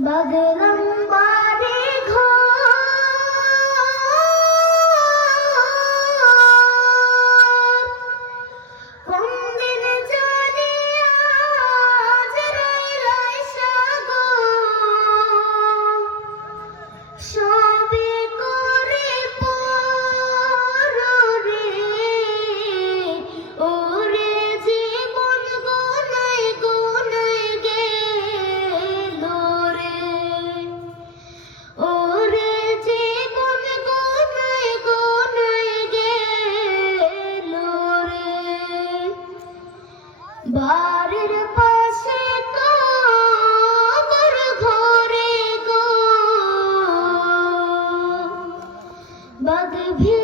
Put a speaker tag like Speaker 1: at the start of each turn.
Speaker 1: ഭഗവാൻ बग भी